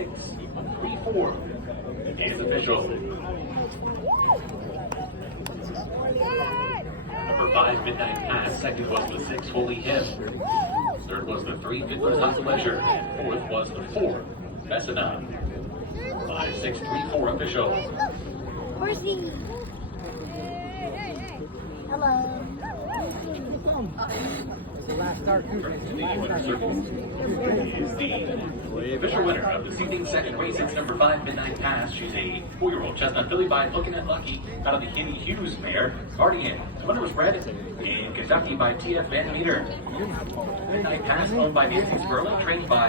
6-3-4. The day is official. Number 5, Midnight Pass. Second was the 6, Holy Hymn. Third was the 3, Fiddler's Hot Pleasure. And fourth was the 4, Messina. 5-6-3-4 official. Horsey. Hello. The last start. The winner circle is the official winner of this evening's second race. It's number 5, Midnight Pass. She's a 4-year-old chestnut filly by Looking at Lucky out of the Kenny Hughes mare, Guardian. The winner was bred in Kentucky by T.F. Van Meter. Midnight Pass, owned by Nancy Sperling, trained by